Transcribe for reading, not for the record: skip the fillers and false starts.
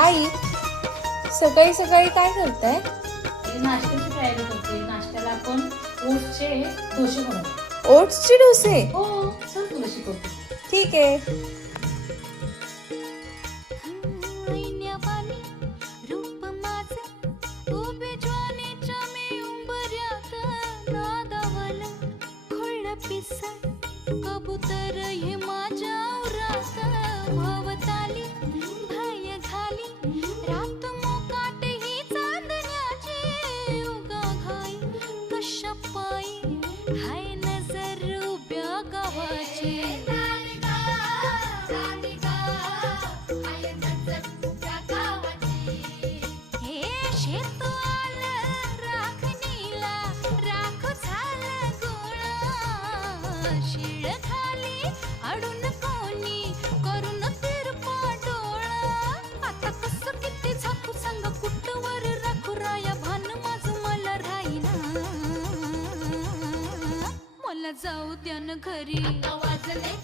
आई, सकाळी सकाळी काय करताय? नाश्त्याची तयारी करते. नाश्त्याला आपण ओट्सचे डोसे बनवतो. ओट्सचे डोसे? हो, चल तुला शिकवते. ठीक आहे. कबूतर हे माझ्या उरात भवताली भय घाली रात मोकाट ही चांदण्याची उगा घाई कशा पायी हाय नजर उभ्या गावाची हे शेत आलं राखणीला राख झालं गोळा शिळ खाली अडून कोणी करून तिरपा डोळा आता कसं किती झाकू सांग कुठवर राखू राया भान माझं मला राहीना मला जाऊ द्या न घरी वाजले